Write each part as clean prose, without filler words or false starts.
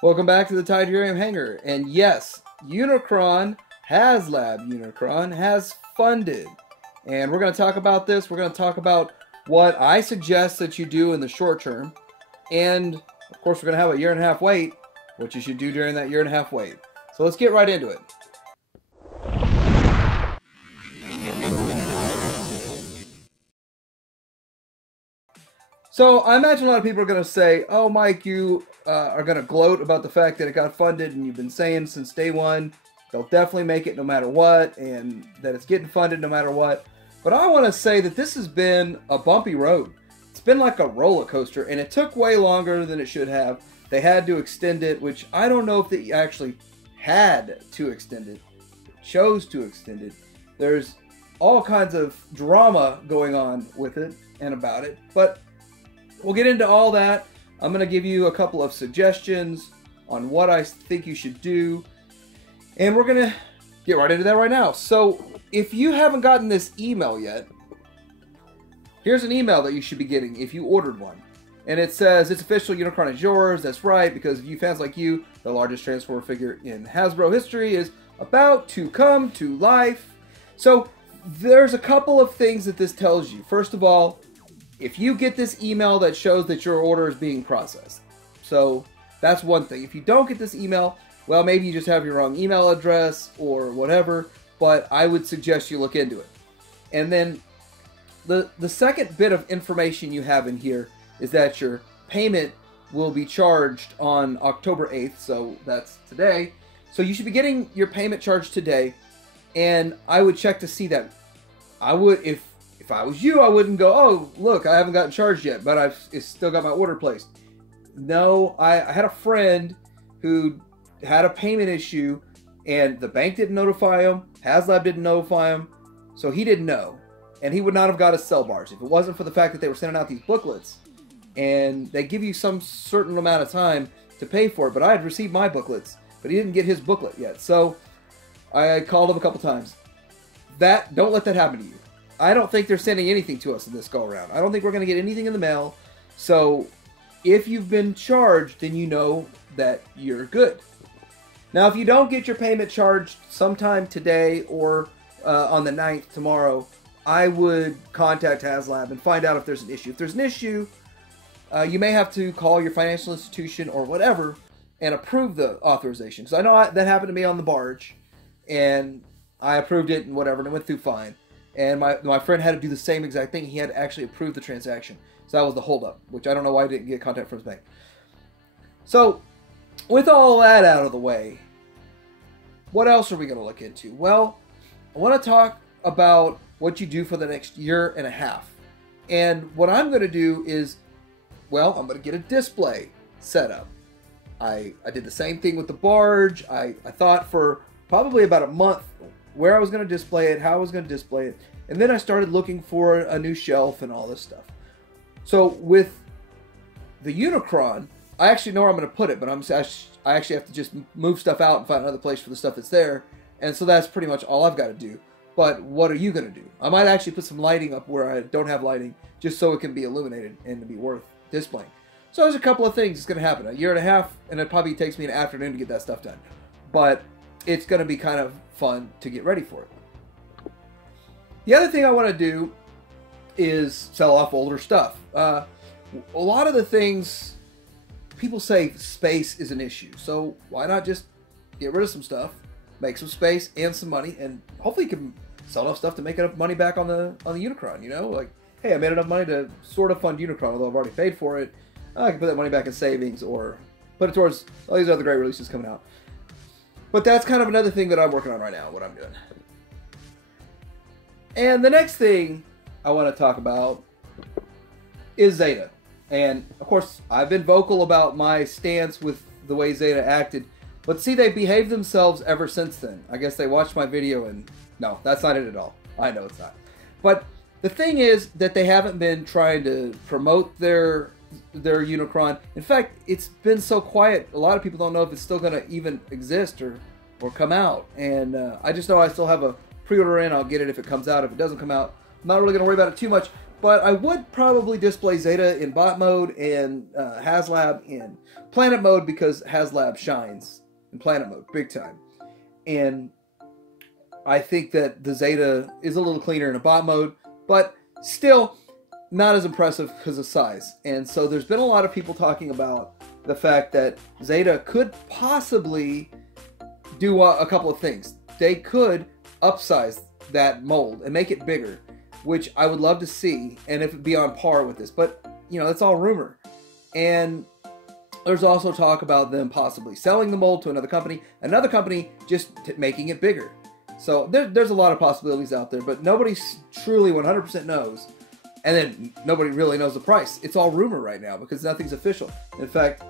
Welcome back to the Tydurium Hangar. And yes, Unicron, Haslab Unicron, has funded. And we're going to talk about this. We're going to talk about what I suggest that you do in the short term. And, of course, we're going to have a 1.5-year wait, what you should do during that 1.5-year wait. So let's get right into it. So I imagine a lot of people are going to say, oh, Mike, you are going to gloat about the fact that it got funded, and you've been saying since day one they'll definitely make it no matter what, and that it's getting funded no matter what. But I want to say that this has been a bumpy road. It's been like a roller coaster, and it took way longer than it should have. They had to extend it, which I don't know if they actually had to extend it, chose to extend it. There's all kinds of drama going on with it and about it, but we'll get into all that. I'm going to give you a couple of suggestions on what I think you should do. And we're going to get right into that right now. So if you haven't gotten this email yet, here's an email that you should be getting if you ordered one. And it says, it's official, Unicron is yours. That's right, because you fans like you, the largest Transformer figure in Hasbro history, is about to come to life. So there's a couple of things that this tells you. First of all, if you get this email, that shows that your order is being processed. So that's one thing. If you don't get this email, well, maybe you just have your wrong email address or whatever, but I would suggest you look into it. And then the second bit of information you have in here is that your payment will be charged on October 8th, so that's today. So you should be getting your payment charged today, and I would check to see that. I would, if I was you, I wouldn't go, oh, look, I haven't gotten charged yet, but I've still got my order placed. No, I had a friend who had a payment issue, and the bank didn't notify him, Haslab didn't notify him, so he didn't know. And he would not have got his cell bars if it wasn't for the fact that they were sending out these booklets, and they give you some certain amount of time to pay for it. But I had received my booklets, but he didn't get his booklet yet, so I called him a couple times. Don't let that happen to you. I don't think they're sending anything to us in this go-around. I don't think we're going to get anything in the mail. So if you've been charged, then you know that you're good. Now, if you don't get your payment charged sometime today or on the 9th, tomorrow, I would contact Haslab and find out if there's an issue. If there's an issue, you may have to call your financial institution or whatever and approve the authorization. Because I know that happened to me on the barge, and I approved it and whatever, and it went through fine. And my friend had to do the same exact thing. He had to actually approve the transaction. So that was the holdup, which I don't know why I didn't get contact from his bank. So, with all that out of the way, what else are we going to look into? Well, I want to talk about what you do for the next 1.5 years. And what I'm going to do is, well, I'm going to get a display set up. I did the same thing with the barge. I thought for probably about a month where I was going to display it, how I was going to display it, and then I started looking for a new shelf and all this stuff. So with the Unicron, I actually know where I'm going to put it, but I actually have to just move stuff out and find another place for the stuff that's there, and so that's pretty much all I've got to do. But what are you going to do? I might actually put some lighting up where I don't have lighting, just so it can be illuminated and to be worth displaying. So there's a couple of things that's going to happen. 1.5 years, and it probably takes me an afternoon to get that stuff done. But it's going to be kind of fun to get ready for it. The other thing I want to do is sell off older stuff. A lot of the things, people say space is an issue. So why not just get rid of some stuff, make some space and some money, and hopefully you can sell enough stuff to make enough money back on the Unicron, you know? Like, hey, I made enough money to sort of fund Unicron, although I've already paid for it. I can put that money back in savings or put it towards all these other great releases coming out. But that's kind of another thing that I'm working on right now, what I'm doing. And the next thing I want to talk about is Zeta. And, of course, I've been vocal about my stance with the way Zeta acted. But see, they behaved themselves ever since then. I guess they watched my video and... No, that's not it at all. I know it's not. But the thing is that they haven't been trying to promote their Unicron. In fact, it's been so quiet, a lot of people don't know if it's still going to even exist or come out. And I just know I still have a pre-order in. I'll get it if it comes out. If it doesn't come out, I'm not really going to worry about it too much. But I would probably display Zeta in bot mode and Haslab in planet mode, because Haslab shines in planet mode big time. And I think that the Zeta is a little cleaner in a bot mode, but still not as impressive because of size. And so there's been a lot of people talking about the fact that Zeta could possibly do a couple of things. They could upsize that mold and make it bigger, which I would love to see, and if it be on par with this. But, you know, that's all rumor. And there's also talk about them possibly selling the mold to another company just making it bigger. So there's a lot of possibilities out there, but nobody truly 100% knows. And then nobody really knows the price. It's all rumor right now because nothing's official. In fact,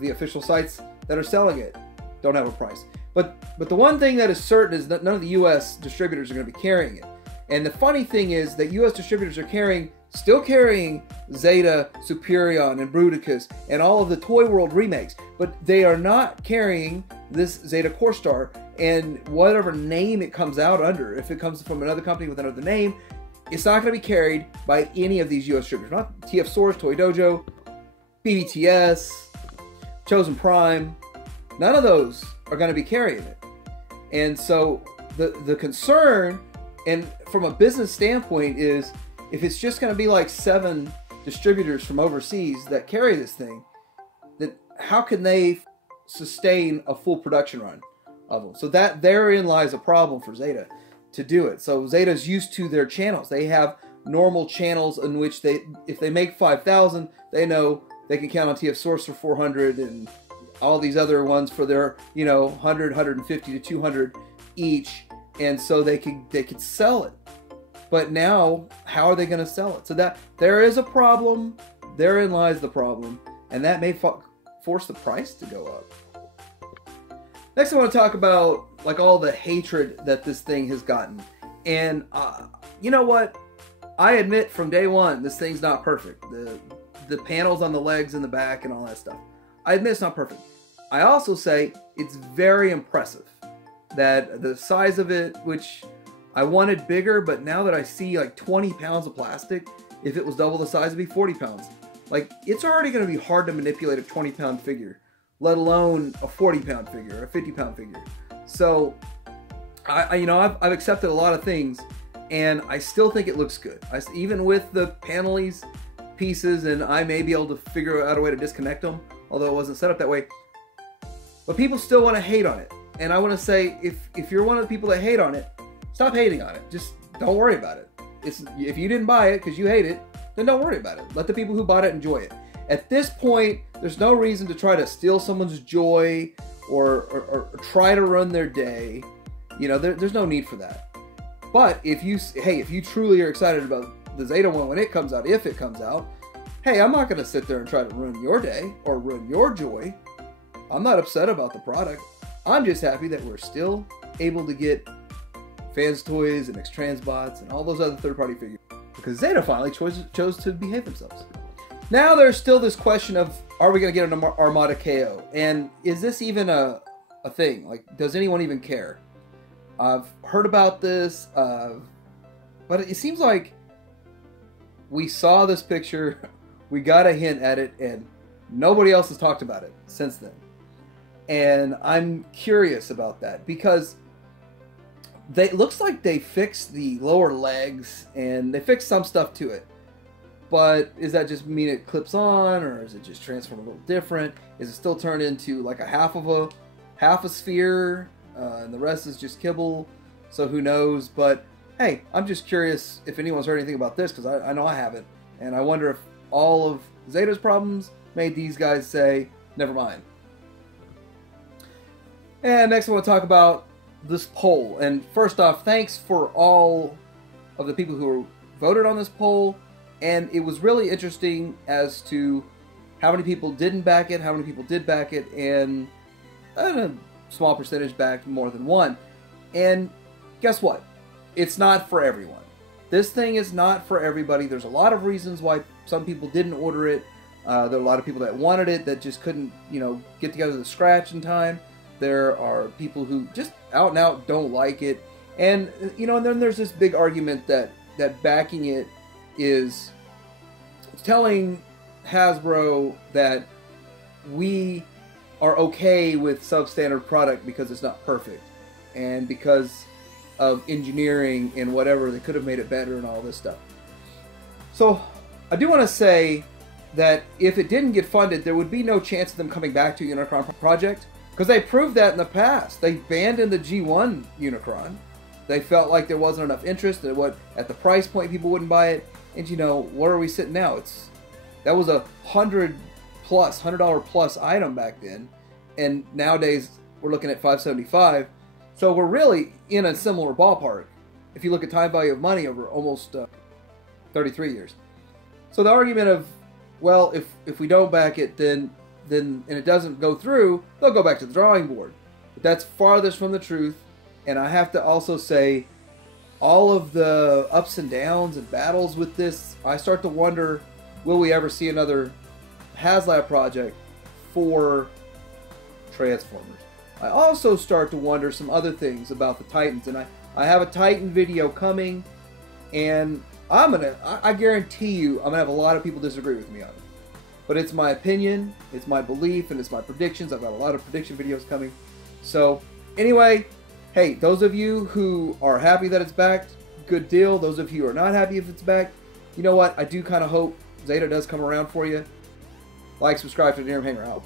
the official sites that are selling it don't have a price. But the one thing that is certain is that none of the U.S. distributors are going to be carrying it. And the funny thing is that U.S. distributors are still carrying Zeta, Superion, and Bruticus, and all of the Toy World remakes, but they are not carrying this Zeta Core Star, and whatever name it comes out under, if it comes from another company with another name, it's not going to be carried by any of these U.S. distributors. Not TF Source, Toy Dojo, BBTS, Chosen Prime. None of those are going to be carrying it. And so the concern, and from a business standpoint, is if it's just going to be like 7 distributors from overseas that carry this thing, then how can they sustain a full production run of them? So that therein lies a problem for Zeta to do it. So Zeta's used to their channels. They have normal channels in which if they make 5,000, they know they can count on TF Source for 400 and all these other ones for their 100, 150 to 200 each, and so they could sell it. But now, how are they going to sell it? So that there is a problem. Therein lies the problem, and that may force the price to go up. Next, I want to talk about like all the hatred that this thing has gotten. And you know what? I admit from day one, this thing's not perfect. The panels on the legs and the back and all that stuff. I admit it's not perfect. I also say it's very impressive that the size of it, which I wanted bigger, but now that I see like 20 pounds of plastic, if it was double the size, it'd be 40 pounds. Like, it's already going to be hard to manipulate a 20-pound figure, let alone a 40-pound figure or a 50-pound figure. So, I've accepted a lot of things, and I still think it looks good. Even with the panelies pieces, and I may be able to figure out a way to disconnect them, although it wasn't set up that way. But people still want to hate on it. And I want to say, if you're one of the people that hate on it, stop hating on it. Just don't worry about it. If you didn't buy it because you hate it, then don't worry about it. Let the people who bought it enjoy it. At this point, there's no reason to try to steal someone's joy or try to run their day. There's no need for that. But if you truly are excited about the Zeta one when it comes out, if it comes out, hey, I'm not going to sit there and try to ruin your day or ruin your joy. I'm not upset about the product. I'm just happy that we're still able to get Fans Toys and X-Transbots and all those other third-party figures, because Zeta finally chose to behave themselves. Now there's still this question of, are we going to get an Armada KO? And is this even a thing? Like, does anyone even care? I've heard about this, but it seems like we saw this picture, we got a hint at it, and nobody else has talked about it since then. And I'm curious about that, because it looks like they fixed the lower legs and they fixed some stuff to it. But does that just mean it clips on, or is it just transformed a little different? Is it still turned into like a half a sphere, and the rest is just kibble? So who knows? But hey, I'm just curious if anyone's heard anything about this, because I know I haven't, and I wonder if all of Zeta's problems made these guys say, never mind. And next I want to talk about this poll. And first off, thanks for all of the people who voted on this poll. And it was really interesting as to how many people didn't back it, how many people did back it, and a small percentage backed more than one. And guess what? It's not for everyone. This thing is not for everybody. There's a lot of reasons why some people didn't order it. There are a lot of people that wanted it that just couldn't, get together the scratch in time. There are people who just out and out don't like it. And, and then there's this big argument that backing it is telling Hasbro that we are okay with substandard product because it's not perfect, and because of engineering and whatever, they could have made it better and all this stuff. So I do want to say that if it didn't get funded, there would be no chance of them coming back to Unicron project, because they proved that in the past. They abandoned the G1 Unicron. They felt like there wasn't enough interest at the price point, people wouldn't buy it. And you know, where are we sitting now? That was a $100 plus item back then, and nowadays we're looking at $575. So we're really in a similar ballpark if you look at time value of money over almost 33 years. So the argument of, well, if we don't back it, then and it doesn't go through, they'll go back to the drawing board. But that's farthest from the truth. And I have to also say, all of the ups and downs and battles with this, I start to wonder, will we ever see another Haslab project for Transformers? I also start to wonder some other things about the Titans, and I have a Titan video coming, and I guarantee you I'm gonna have a lot of people disagree with me on it. But it's my opinion, it's my belief, and it's my predictions. I've got a lot of prediction videos coming. So anyway, hey, those of you who are happy that it's back, good deal. Those of you who are not happy if it's back, you know what? I do kind of hope Zeta does come around for you. Like, subscribe to the Hanger out.